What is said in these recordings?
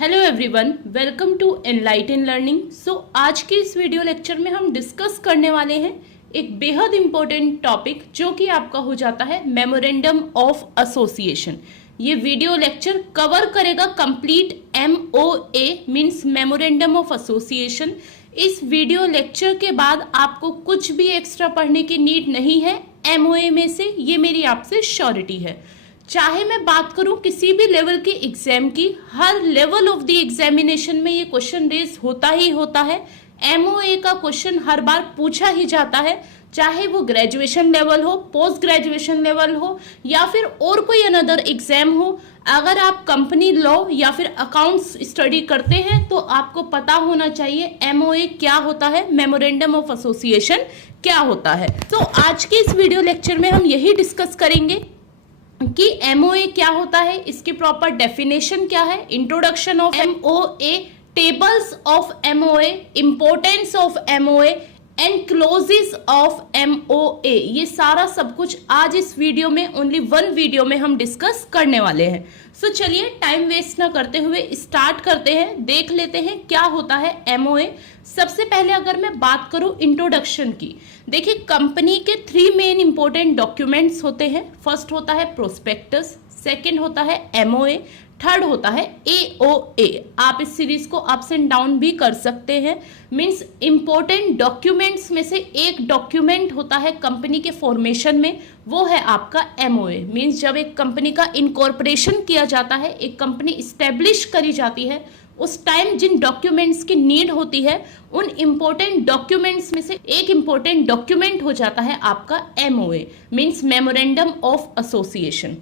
Hello everyone, welcome to Enlighten Learning. आज के इस वीडियो लेक्चर में हम डिस्कस करने वाले हैं एक बेहद इंपॉर्टेंट टॉपिक जो कि आपका हो जाता है मेमोरेंडम ऑफ एसोसिएशन। ये वीडियो लेक्चर कवर करेगा complete MOA means memorandum of association. इस वीडियो लेक्चर के बाद आपको कुछ भी एक्स्ट्रा पढ़ने की नीड नहीं है MOA में से, ये मेरी आपसे श्योरिटी है। चाहे मैं बात करूं किसी भी लेवल के एग्जाम की, हर लेवल ऑफ द एग्जामिनेशन में ये क्वेश्चन रेज होता ही होता है। MOA का क्वेश्चन हर बार पूछा ही जाता है, चाहे वो ग्रेजुएशन लेवल हो, पोस्ट ग्रेजुएशन लेवल हो या फिर और कोई अनदर एग्जाम हो। अगर आप कंपनी लॉ या फिर अकाउंट्स स्टडी करते हैं तो आपको पता होना चाहिए MOA क्या होता है, मेमोरेंडम ऑफ एसोसिएशन क्या होता है। तो आज के इस वीडियो लेक्चर में हम यही डिस्कस करेंगे कि MOA क्या होता है, इसकी प्रॉपर डेफिनेशन क्या है, introduction of MOA, tables of MOA, importance of MOA and clauses of MOA। ये सारा सब कुछ आज इस वीडियो में, ओनली वन वीडियो में हम डिस्कस करने वाले हैं। चलिए टाइम वेस्ट ना करते हुए स्टार्ट करते हैं, देख लेते हैं क्या होता है MOA। सबसे पहले अगर मैं बात करूं इंट्रोडक्शन की, देखिए कंपनी के 3 मेन इंपॉर्टेंट डॉक्यूमेंट्स होते हैं। फर्स्ट होता है प्रोस्पेक्टस, सेकंड होता है MOA, थर्ड होता है AOA। आप इस सीरीज को अप्स एंड डाउन भी कर सकते हैं। मींस इंपॉर्टेंट डॉक्यूमेंट्स में से एक डॉक्यूमेंट होता है कंपनी के फॉर्मेशन में, वो है आपका MOA। मींस जब एक कंपनी का इनकॉर्पोरेशन किया जाता है, एक कंपनी इस्टेब्लिश करी जाती है, उस टाइम जिन डॉक्यूमेंट्स की नीड होती है, उन इंपॉर्टेंट डॉक्यूमेंट्स में से एक इंपॉर्टेंट डॉक्यूमेंट हो जाता है आपका MOA means memorandum of association.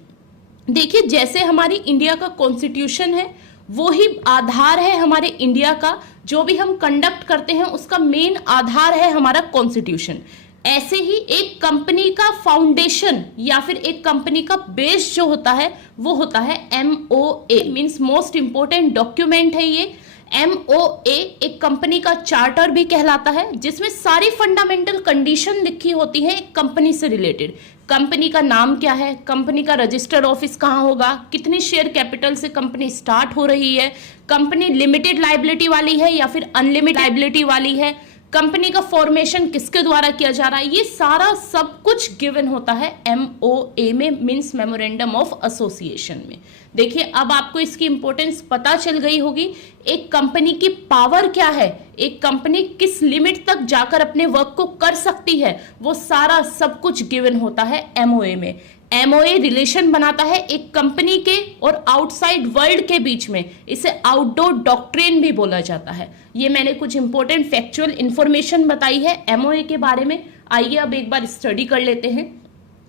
देखिए जैसे हमारी इंडिया का कॉन्स्टिट्यूशन है, वो ही आधार है हमारे इंडिया का। जो भी हम कंडक्ट करते हैं उसका मेन आधार है हमारा कॉन्स्टिट्यूशन। ऐसे ही एक कंपनी का फाउंडेशन या फिर एक कंपनी का बेस जो होता है वो होता है MOA means most important document है ये। MOA एक कंपनी का चार्टर भी कहलाता है, जिसमें सारी फंडामेंटल कंडीशन लिखी होती है एक कंपनी से रिलेटेड। कंपनी का नाम क्या है, कंपनी का रजिस्टर्ड ऑफिस कहाँ होगा, कितनी शेयर कैपिटल से कंपनी स्टार्ट हो रही है, कंपनी लिमिटेड लाइबिलिटी वाली है या फिर अनलिमिटेड लाइबिलिटी वाली है, कंपनी का फॉर्मेशन किसके द्वारा किया जा रहा है, ये सारा सब कुछ गिवन होता है MOA में मींस मेमोरेंडम ऑफ एसोसिएशन में। देखिए अब आपको इसकी इंपॉर्टेंस पता चल गई होगी। एक कंपनी की पावर क्या है, एक कंपनी किस लिमिट तक जाकर अपने वर्क को कर सकती है, वो सारा सब कुछ गिवन होता है MOA में। MOA रिलेशन बनाता है एक कंपनी के और आउटसाइड वर्ल्ड के बीच में, इसे आउटडोर डॉक्ट्रिन भी बोला जाता है। ये मैंने कुछ इंपॉर्टेंट फैक्चुअल इंफॉर्मेशन बताई है MOA के बारे में। आइए अब एक बार स्टडी कर लेते हैं।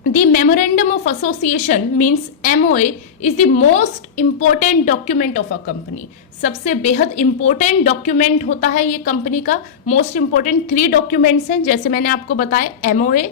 The Memorandum of Association means MOA is the most important document of a company। सबसे बेहद इंपॉर्टेंट डॉक्यूमेंट होता है ये कंपनी का। मोस्ट इंपॉर्टेंट 3 डॉक्यूमेंट्स हैं जैसे मैंने आपको बताया, MOA,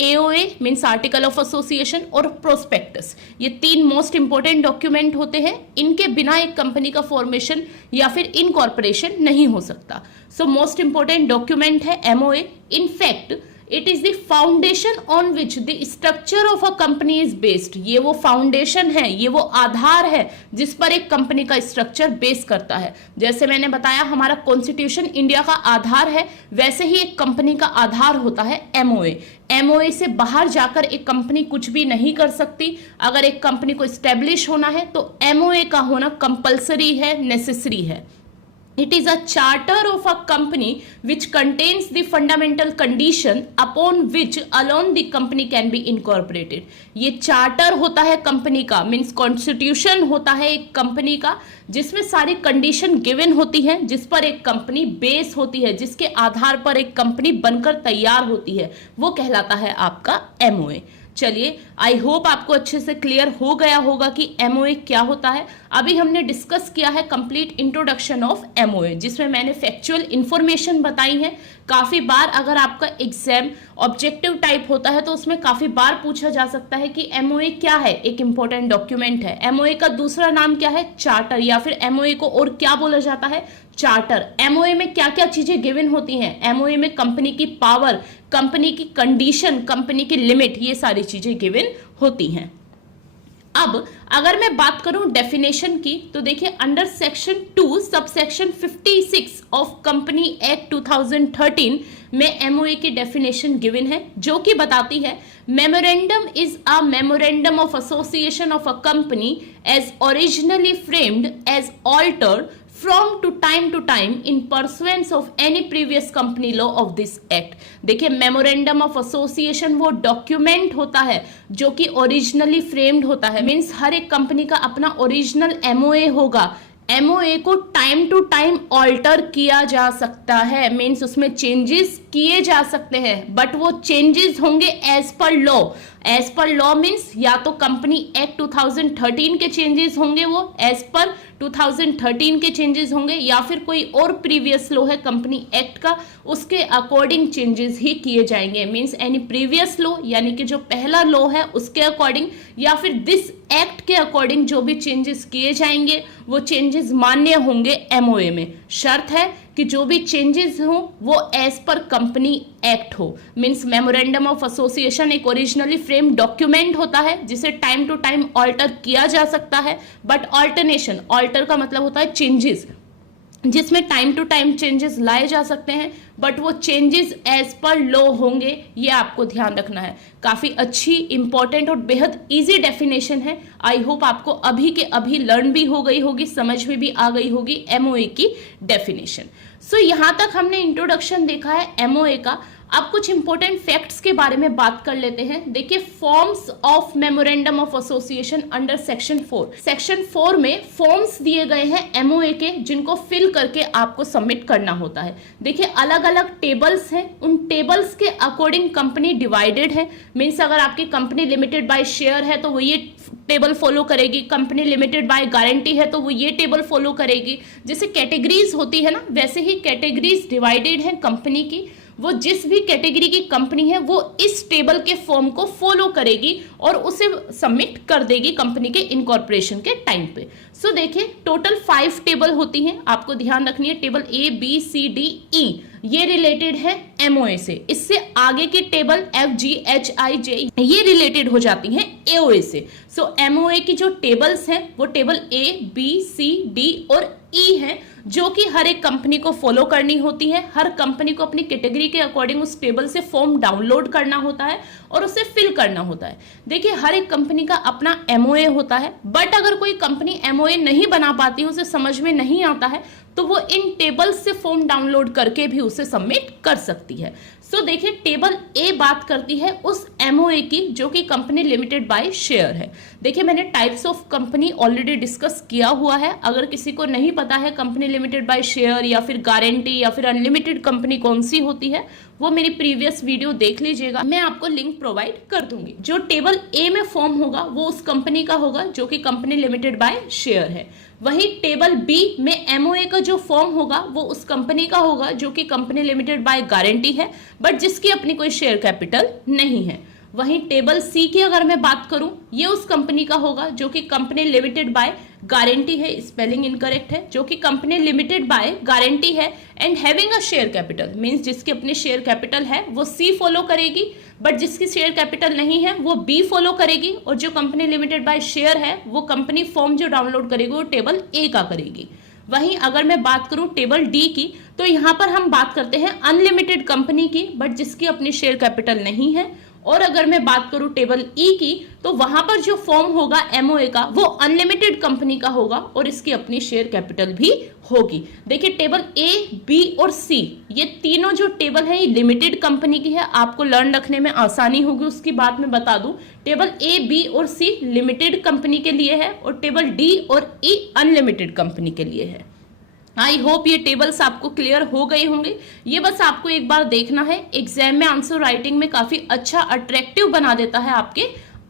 AOA means article of association और प्रोस्पेक्टस। ये 3 मोस्ट इंपॉर्टेंट डॉक्यूमेंट होते हैं। इनके बिना एक कंपनी का फॉर्मेशन या फिर इनकॉर्पोरेशन नहीं हो सकता। सो मोस्ट इंपॉर्टेंट डॉक्यूमेंट है MOA। In fact it is the foundation on which the structure of a company is based. ये वो फाउंडेशन है, ये वो आधार है जिस पर एक कंपनी का स्ट्रक्चर बेस करता है। जैसे मैंने बताया हमारा कॉन्स्टिट्यूशन इंडिया का आधार है, वैसे ही एक कंपनी का आधार होता है MOA। MOA से बाहर जाकर एक कंपनी कुछ भी नहीं कर सकती। अगर एक कंपनी को स्टेब्लिश होना है तो MOA का होना कंपल्सरी है, नेसेसरी है। It is a charter of a company which contains the fundamental condition upon which alone the company can be incorporated। ये चार्टर होता है कंपनी का, मीन्स कॉन्स्टिट्यूशन होता है एक कंपनी का, जिसमें सारी कंडीशन गिवन होती हैं, जिस पर एक कंपनी बेस होती है, जिसके आधार पर एक कंपनी बनकर तैयार होती है, वो कहलाता है आपका MOA। चलिए आई होप आपको अच्छे से क्लियर हो गया होगा कि MOA क्या होता है। अभी हमने डिस्कस किया है कंप्लीट इंट्रोडक्शन ऑफ MOA, जिसमें मैंने फैक्चुअल इंफॉर्मेशन बताई है। काफी बार अगर आपका एग्जाम ऑब्जेक्टिव टाइप होता है तो उसमें काफी बार पूछा जा सकता है कि MOA क्या है, एक इंपॉर्टेंट डॉक्यूमेंट है। MOA का दूसरा नाम क्या है, चार्टर, या फिर MOA को और क्या बोला जाता है, चार्टर। MOA में क्या क्या चीजें गिवन होती हैं, MOA में कंपनी की पावर, कंपनी की कंडीशन, कंपनी की लिमिट, ये सारी चीजें गिवन होती हैं। अब अगर मैं बात करूं डेफिनेशन की, तो देखिए under section 2 sub section 56 of company act 2013 में एमओए की डेफिनेशन गिवन है, जो कि बताती है memorandum is a memorandum of association of a company as originally framed as altered from to time in pursuance of any previous company law of this act। देखिए memorandum of association वो document होता है जो कि originally framed होता है, means हर एक company का अपना ओरिजिनल एमओए होगा। एमओए को टाइम टू टाइम ऑल्टर किया जा सकता है, मीन्स उसमें चेंजेस किए जा सकते हैं, बट वो चेंजेस होंगे as per law. As per law means या तो कंपनी एक्ट 2013 के चेंजेस होंगे, वो एज पर 2013 के चेंजेस होंगे, या फिर कोई और प्रीवियस लॉ है कंपनी एक्ट का, उसके अकॉर्डिंग चेंजेस ही किए जाएंगे। मीन्स एनी प्रीवियस लॉ यानी कि जो पहला लॉ है उसके अकॉर्डिंग, या फिर दिस एक्ट के अकॉर्डिंग जो भी चेंजेस किए जाएंगे वो चेंजेस मान्य होंगे एमओए में। शर्त है कि जो भी चेंजेस हो वो एज पर कंपनी एक्ट हो। मीन्स मेमोरेंडम ऑफ एसोसिएशन एक ओरिजिनली फ्रेम डॉक्यूमेंट होता है जिसे टाइम टू टाइम ऑल्टर किया जा सकता है, बट ऑल्टरनेशन, ऑल्टर का मतलब होता है चेंजेस, जिसमें टाइम टू टाइम चेंजेस लाए जा सकते हैं, बट वो चेंजेस एज पर लॉ होंगे, ये आपको ध्यान रखना है। काफी अच्छी, इंपॉर्टेंट और बेहद इजी डेफिनेशन है। आई होप आपको अभी के अभी लर्न भी हो गई होगी, समझ में भी आ गई होगी एमओए की डेफिनेशन। सो यहां तक हमने इंट्रोडक्शन देखा है एमओए का। अब कुछ इंपॉर्टेंट फैक्ट्स के बारे में बात कर लेते हैं। देखिए forms of memorandum of association under section 4। Section 4 में फॉर्म्स दिए गए हैं एमओए के, जिनको फिल करके आपको सबमिट करना होता है। देखिए अलग अलग टेबल्स हैं, उन टेबल्स के अकॉर्डिंग कंपनी डिवाइडेड है। मीन्स अगर आपकी कंपनी लिमिटेड बाय शेयर है तो वो ये टेबल फॉलो करेगी, कंपनी लिमिटेड बाय गारंटी है तो वो ये टेबल फॉलो करेगी। जैसे कैटेगरीज होती है ना, वैसे ही कैटेगरीज डिवाइडेड है कंपनी की। वो जिस भी कैटेगरी की कंपनी है वो इस टेबल के फॉर्म को फॉलो करेगी और उसे सबमिट कर देगी कंपनी के इनकॉर्पोरेशन के टाइम पे। सो देखिए टोटल 5 टेबल होती हैं, आपको ध्यान रखनी है। Table A B C D E ये रिलेटेड है एमओए से। इससे आगे की table F G H I J ये रिलेटेड हो जाती हैं एओए से। सो एमओए की जो टेबल्स हैं वो table A B C D और ई है, जो कि हर एक कंपनी को फॉलो करनी होती है। हर कंपनी को अपनी कैटेगरी के अकॉर्डिंग उस टेबल से फॉर्म डाउनलोड करना होता है और उसे फिल करना होता है। देखिए हर एक कंपनी का अपना एमओए होता है, बट अगर कोई कंपनी एमओए नहीं बना पाती है, उसे समझ में नहीं आता है, तो वो इन टेबल्स से फॉर्म डाउनलोड करके भी उसे सबमिट कर सकती है। सो देखिए टेबल ए बात करती है उस एमओए की जो कि कंपनी लिमिटेड बाय शेयर है। देखिए मैंने types of company already discuss किया हुआ है। अगर किसी को नहीं पता है कंपनी लिमिटेड बाय शेयर या फिर गारंटी या फिर अनलिमिटेड कंपनी कौन सी होती है, वो मेरी प्रीवियस वीडियो देख लीजिएगा, मैं आपको लिंक प्रोवाइड कर दूंगी। जो टेबल ए में फॉर्म होगा वो उस कंपनी का होगा जो कि कंपनी लिमिटेड बाय शेयर है। वही टेबल बी में एमओए का जो फॉर्म होगा वो उस कंपनी का होगा जो कि कंपनी लिमिटेड बाय गारंटी है, बट जिसकी अपनी कोई शेयर कैपिटल नहीं है। वहीं टेबल सी की अगर मैं बात करूं, ये उस कंपनी का होगा जो कि कंपनी लिमिटेड बाय गारंटी है, स्पेलिंग इनकरेक्ट है, जो कि कंपनी लिमिटेड बाय गारंटी है and having a share capital, means जिसकी अपनी शेयर कैपिटल है वो सी फॉलो करेगी, बट जिसकी शेयर कैपिटल नहीं है वो बी फॉलो करेगी, और जो कंपनी लिमिटेड बाय शेयर है वो कंपनी फॉर्म जो डाउनलोड करेगी वो टेबल ए का करेगी। वहीं अगर मैं बात करूं टेबल डी की, तो यहां पर हम बात करते हैं अनलिमिटेड कंपनी की, बट जिसकी अपनी शेयर कैपिटल नहीं है। और अगर मैं बात करूं टेबल ई की, तो वहां पर जो फॉर्म होगा एमओए का वो अनलिमिटेड कंपनी का होगा और इसकी अपनी शेयर कैपिटल भी होगी। देखिए टेबल ए बी और सी ये तीनों जो टेबल है ये लिमिटेड कंपनी की है, आपको लर्न रखने में आसानी होगी उसकी बात मैं बता दूं। टेबल ए बी और सी लिमिटेड कंपनी के लिए है और टेबल डी और ई अनलिमिटेड कंपनी के लिए है। आई होप ये टेबल्स आपको क्लियर हो गए होंगे। ये बस आपको एक बार देखना है, एग्जाम में आंसर राइटिंग में काफी अच्छा अट्रैक्टिव बना देता है आपके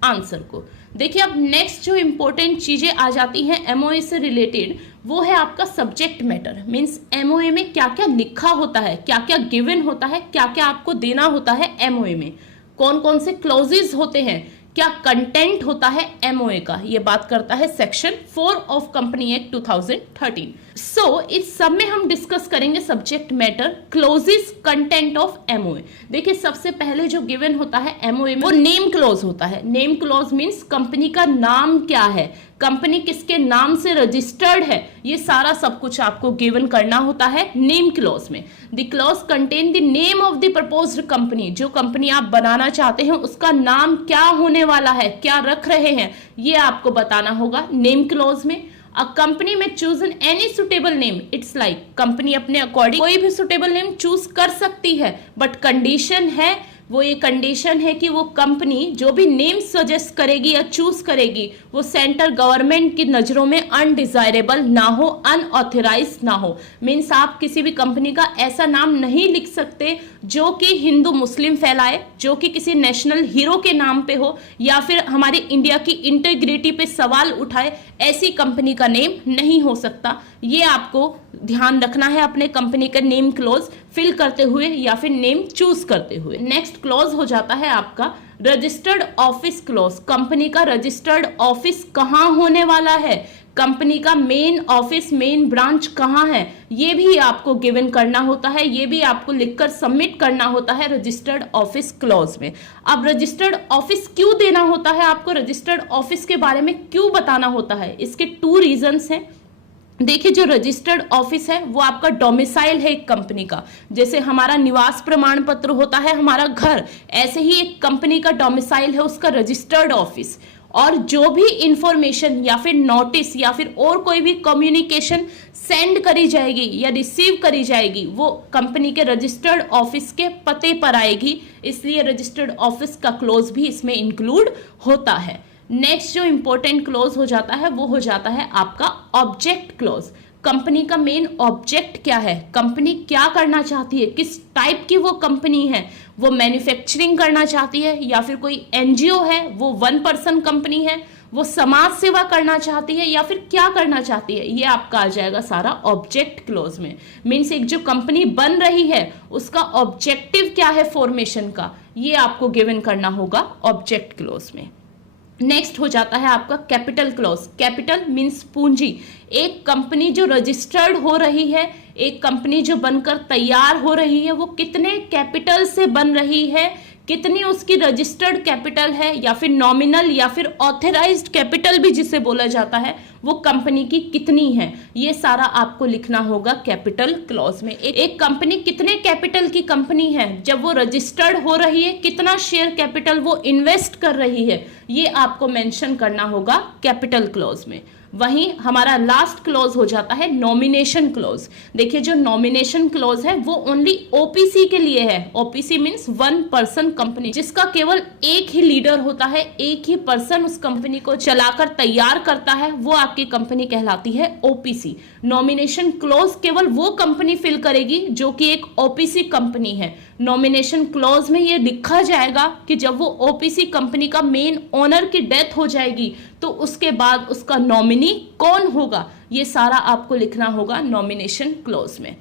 आंसर को। देखिए अब नेक्स्ट जो इंपॉर्टेंट चीजें आ जाती हैं एमओए से रिलेटेड, वो है आपका सब्जेक्ट मैटर। मींस एमओए में क्या क्या लिखा होता है, क्या क्या गिवन होता है, क्या क्या आपको देना होता है एमओए में, कौन कौन से क्लॉजेज होते हैं, क्या कंटेंट होता है एमओए का, ये बात करता है section 4 of company act 2013। So इस सब में हम डिस्कस करेंगे subject matter, clauses, content of MOA. देखिए सबसे पहले जो गिवन होता है एमओए में वो नेम क्लोज होता है। नेम क्लोज मींस कंपनी का नाम क्या है, कंपनी किसके नाम से रजिस्टर्ड है, ये सारा सब कुछ आपको गिवन करना होता है नेम क्लॉज में। The clause contain the name of the proposed company, जो कंपनी आप बनाना चाहते हैं उसका नाम क्या होने वाला है, क्या रख रहे हैं, ये आपको बताना होगा नेम क्लॉज में। अ कंपनी में choose any suitable name, it's like company अपने अकॉर्डिंग कोई भी सुटेबल नेम चूज कर सकती है, बट कंडीशन है, वो ये कंडीशन है कि वो कंपनी जो भी नेम सजेस्ट करेगी या चूज करेगी वो सेंट्रल गवर्नमेंट की नजरों में अनडिजायरेबल ना हो, अनऑथराइज ना हो। मीन्स आप किसी भी कंपनी का ऐसा नाम नहीं लिख सकते जो कि हिंदू मुस्लिम फैलाए, जो कि किसी नेशनल हीरो के नाम पे हो या फिर हमारी इंडिया की इंटीग्रिटी पे सवाल उठाए, ऐसी कंपनी का नेम नहीं हो सकता। ये आपको ध्यान रखना है अपने कंपनी का नेम क्लोज फिल करते हुए या फिर नेम चूज करते हुए। नेक्स्ट क्लोज हो जाता है आपका रजिस्टर्ड ऑफिस क्लोज। कंपनी का रजिस्टर्ड ऑफिस कहाँ होने वाला है, कंपनी का मेन ऑफिस, मेन ब्रांच कहाँ है, ये भी आपको गिवन करना होता है, ये भी आपको लिखकर सबमिट करना होता है रजिस्टर्ड ऑफिस क्लॉज में। अब रजिस्टर्ड ऑफिस क्यों देना होता है आपको, रजिस्टर्ड ऑफिस के बारे में क्यों बताना होता है, इसके 2 रीजंस हैं। देखिए जो रजिस्टर्ड ऑफिस है वो आपका डोमिसाइल है एक कंपनी का, जैसे हमारा निवास प्रमाण पत्र होता है हमारा घर, ऐसे ही एक कंपनी का डोमिसाइल है उसका रजिस्टर्ड ऑफिस। और जो भी इंफॉर्मेशन या फिर नोटिस या फिर और कोई भी कम्युनिकेशन सेंड करी जाएगी या रिसीव करी जाएगी वो कंपनी के रजिस्टर्ड ऑफिस के पते पर आएगी, इसलिए रजिस्टर्ड ऑफिस का क्लोज भी इसमें इंक्लूड होता है। नेक्स्ट जो इंपॉर्टेंट क्लोज हो जाता है वो हो जाता है आपका ऑब्जेक्ट क्लोज। कंपनी का मेन ऑब्जेक्ट क्या है, कंपनी क्या करना चाहती है, किस टाइप की वो कंपनी है, वो मैन्युफैक्चरिंग करना चाहती है या फिर कोई एनजीओ है, वो 1 पर्सन कंपनी है, वो समाज सेवा करना चाहती है या फिर क्या करना चाहती है, ये आपका आ जाएगा सारा ऑब्जेक्ट क्लोज में। मीन्स एक जो कंपनी बन रही है उसका ऑब्जेक्टिव क्या है फॉर्मेशन का, ये आपको गिवन करना होगा ऑब्जेक्ट क्लोज में। नेक्स्ट हो जाता है आपका कैपिटल क्लॉज। कैपिटल मीन्स पूंजी। एक कंपनी जो रजिस्टर्ड हो रही है, एक कंपनी जो बनकर तैयार हो रही है, वो कितने कैपिटल से बन रही है, कितनी उसकी रजिस्टर्ड कैपिटल है या फिर नॉमिनल या फिर ऑथराइज्ड कैपिटल भी जिसे बोला जाता है, वो कंपनी की कितनी है, ये सारा आपको लिखना होगा कैपिटल क्लॉज में। एक कंपनी कितने कैपिटल की कंपनी है, जब वो रजिस्टर्ड हो रही है कितना शेयर कैपिटल वो इन्वेस्ट कर रही है, ये आपको मेंशन करना होगा कैपिटल क्लॉज में। वहीं हमारा लास्ट क्लॉज हो जाता है नॉमिनेशन क्लॉज। देखिए जो नॉमिनेशन क्लॉज है वो ओनली ओपीसी के लिए है। ओपीसी मींस 1 पर्सन कंपनी, जिसका केवल एक ही लीडर होता है, एक ही पर्सन उस कंपनी को चलाकर तैयार करता है, वो आपकी कंपनी कहलाती है ओपीसी। नॉमिनेशन क्लॉज केवल वो कंपनी फिल करेगी जो कि एक ओपीसी कंपनी है। नॉमिनेशन क्लॉज में ये लिखा जाएगा कि जब वो ओपीसी कंपनी का मेन ओनर की डेथ हो जाएगी तो उसके बाद उसका नॉमिनी कौन होगा, ये सारा आपको लिखना होगा नॉमिनेशन क्लॉज में।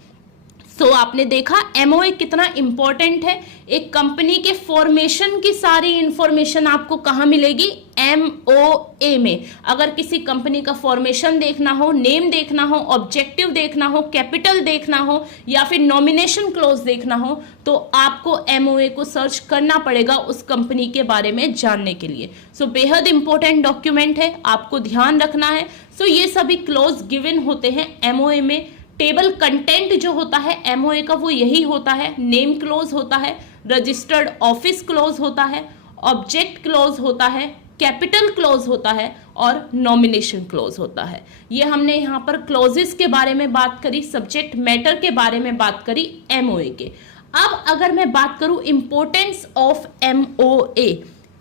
सो आपने देखा एमओए कितना इंपॉर्टेंट है। एक कंपनी के फॉर्मेशन की सारी इंफॉर्मेशन आपको कहाँ मिलेगी, एमओए में। अगर किसी कंपनी का फॉर्मेशन देखना हो, नेम देखना हो, ऑब्जेक्टिव देखना हो, कैपिटल देखना हो या फिर नॉमिनेशन क्लॉज देखना हो तो आपको एमओए को सर्च करना पड़ेगा उस कंपनी के बारे में जानने के लिए। सो बेहद इंपॉर्टेंट डॉक्यूमेंट है, आपको ध्यान रखना है। सो ये सभी क्लॉज गिवन होते हैं एमओए में। टेबल कंटेंट जो होता है एमओए का वो यही होता है, नेम क्लोज होता है, रजिस्टर्ड ऑफिस क्लोज होता है, ऑब्जेक्ट क्लोज होता है, कैपिटल क्लोज होता है और नॉमिनेशन क्लोज होता है। ये हमने यहाँ पर क्लोजेस के बारे में बात करी, सब्जेक्ट मैटर के बारे में बात करी एमओए के। अब अगर मैं बात करूं इंपॉर्टेंस ऑफ एमओए,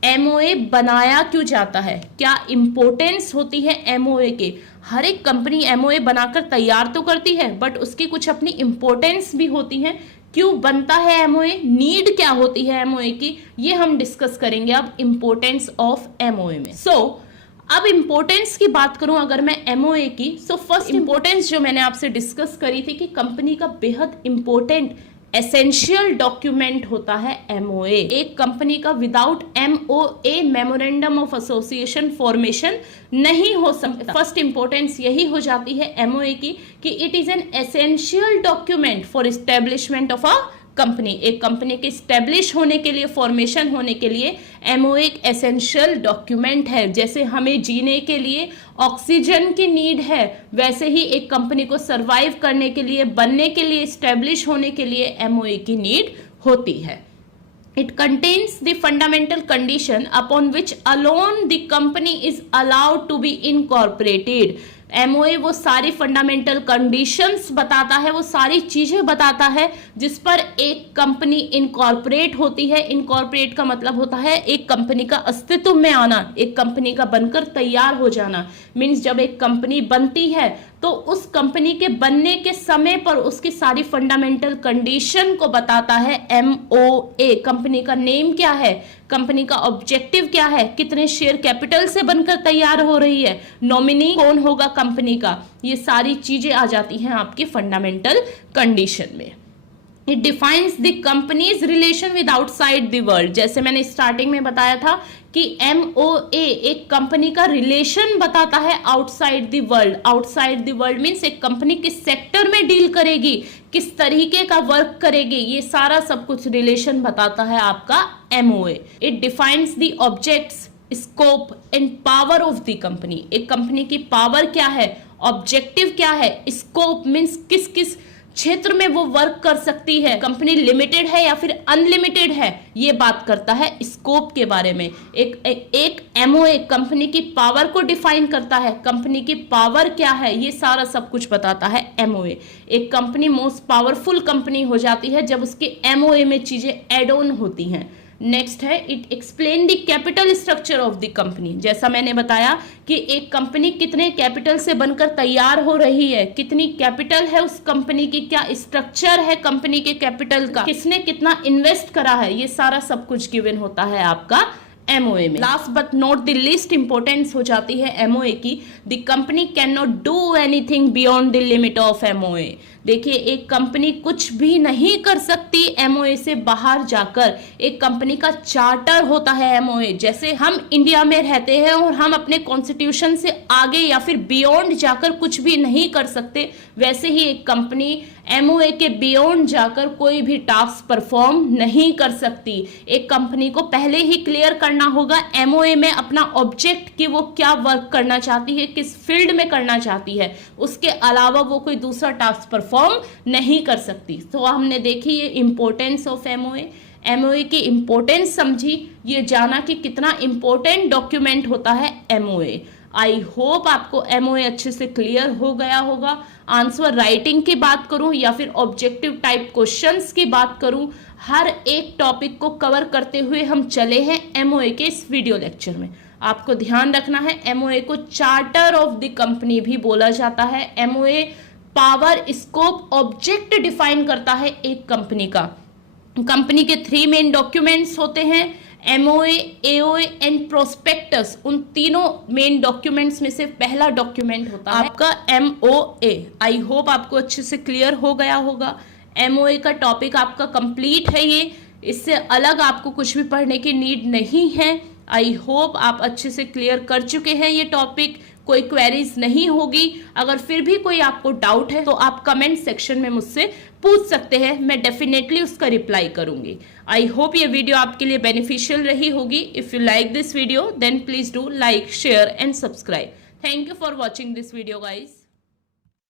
एमओए बनाया क्यों जाता है, क्या इंपॉर्टेंस होती है एमओए के। हर एक कंपनी एमओए बनाकर तैयार तो करती है बट उसकी कुछ अपनी इंपॉर्टेंस भी होती है। क्यों बनता है एमओए, नीड क्या होती है एमओए की, ये हम डिस्कस करेंगे अब इंपॉर्टेंस ऑफ एमओए में। अब इंपॉर्टेंस की बात करूं अगर मैं एमओए की, फर्स्ट इंपॉर्टेंस जो मैंने आपसे डिस्कस करी थी कि कंपनी का बेहद इंपॉर्टेंट एसेंशियल डॉक्यूमेंट होता है एमओए। एक कंपनी का without MOA memorandum of association formation नहीं हो सकता। फर्स्ट इंपॉर्टेंस यही हो जाती है एमओए की कि it is an essential document for establishment of a company. एक कंपनी के स्टैब्लिश होने के लिए, फॉर्मेशन होने के लिए एमओए एक एसेंशियल डॉक्यूमेंट है। जैसे हमें जीने के लिए ऑक्सीजन की नीड है, वैसे ही एक कंपनी को सरवाइव करने के लिए, बनने के लिए, स्टैब्लिश होने के लिए एमओए की नीड होती है। It contains the fundamental condition upon which alone the company is allowed to be incorporated. MOA वो सारी फंडामेंटल कंडीशंस बताता है, वो सारी चीजें बताता है जिस पर एक कंपनी इनकॉर्पोरेट होती है। इनकॉर्पोरेट का मतलब होता है एक कंपनी का अस्तित्व में आना, एक कंपनी का बनकर तैयार हो जाना। मीन्स जब एक कंपनी बनती है तो उस कंपनी के बनने के समय पर उसकी सारी फंडामेंटल कंडीशन को बताता है एमओए। कंपनी का नेम क्या है, कंपनी का ऑब्जेक्टिव क्या है, कितने शेयर कैपिटल से बनकर तैयार हो रही है, नॉमिनी कौन होगा कंपनी का, ये सारी चीजें आ जाती हैं आपकी फंडामेंटल कंडीशन में। It defines the companies relation with outside the world. जैसे मैंने स्टार्टिंग में बताया था कि एमओए एक कंपनी का रिलेशन बताता है outside the world. Outside the world means एक कंपनी किस सेक्टर में डील करेगी, किस तरीके का वर्क करेगी, ये सारा सब कुछ रिलेशन बताता है आपका MOA. It defines the objects, scope and power of the company. एक कंपनी की पावर क्या है, ऑब्जेक्टिव क्या है, स्कोप मीन्स किस किस क्षेत्र में वो वर्क कर सकती है, कंपनी लिमिटेड है या फिर अनलिमिटेड है, ये बात करता है स्कोप के बारे में। एक एमओए कंपनी की पावर को डिफाइन करता है, कंपनी की पावर क्या है, ये सारा सब कुछ बताता है एमओए। एक कंपनी मोस्ट पावरफुल कंपनी हो जाती है जब उसके एमओए में चीजें एड ऑन होती हैं। नेक्स्ट है it explain the capital structure of the company. जैसा मैंने बताया कि एक कंपनी कितने कैपिटल से बनकर तैयार हो रही है, कितनी कैपिटल है उस कंपनी की, क्या स्ट्रक्चर है कंपनी के कैपिटल का, किसने कितना इन्वेस्ट करा है, ये सारा सब कुछ गिवन होता है आपका एमओए में। Last but not the least importance हो जाती है एमओए की, the company can not do anything beyond the limit of MOA. देखिए एक कंपनी कुछ भी नहीं कर सकती एमओए से बाहर जाकर। एक कंपनी का चार्टर होता है एमओए। जैसे हम इंडिया में रहते हैं और हम अपने कॉन्स्टिट्यूशन से आगे या फिर बियॉन्ड जाकर कुछ भी नहीं कर सकते, वैसे ही एक कंपनी एमओए के बियॉन्ड जाकर कोई भी टास्क परफॉर्म नहीं कर सकती। एक कंपनी को पहले ही क्लियर करना होगा एमओए में अपना ऑब्जेक्ट कि वो क्या वर्क करना चाहती है, किस फील्ड में करना चाहती है, उसके अलावा वो कोई दूसरा टास्क परफॉर्म नहीं कर सकती। तो हमने देखी ये इंपॉर्टेंस ऑफ एमओए, एमओए की इंपॉर्टेंस समझी, ये जाना कि कितना इंपॉर्टेंट डॉक्यूमेंट होता है एमओए। आई होप आपको एमओए अच्छे से क्लियर हो गया होगा। आंसर राइटिंग की बात करूं या फिर ऑब्जेक्टिव टाइप क्वेश्चंस की बात करूं, हर एक टॉपिक को कवर करते हुए हम चले हैं एमओए के इस वीडियो लेक्चर में। आपको ध्यान रखना है एमओए को चार्टर ऑफ द कंपनी भी बोला जाता है। MOA power, scope, object define करता है एक कंपनी का। कंपनी के 3 मेन डॉक्यूमेंट्स होते हैं, एमओए, एओए एंड प्रोस्पेक्टस। उन तीनों मेन डॉक्यूमेंट्स में से पहला डॉक्यूमेंट होता है आपका एमओए। आई होप आपको अच्छे से क्लियर हो गया होगा। एमओए का टॉपिक आपका कंप्लीट है ये, इससे अलग आपको कुछ भी पढ़ने की नीड नहीं है। आई होप आप अच्छे से क्लियर कर चुके हैं ये टॉपिक, कोई क्वेरीज नहीं होगी। अगर फिर भी कोई आपको डाउट है तो आप कमेंट सेक्शन में मुझसे पूछ सकते हैं, मैं डेफिनेटली उसका रिप्लाई करूंगी। आई होप ये वीडियो आपके लिए बेनिफिशियल रही होगी। If you like this video then please do like, share and subscribe. Thank you for watching this video guys.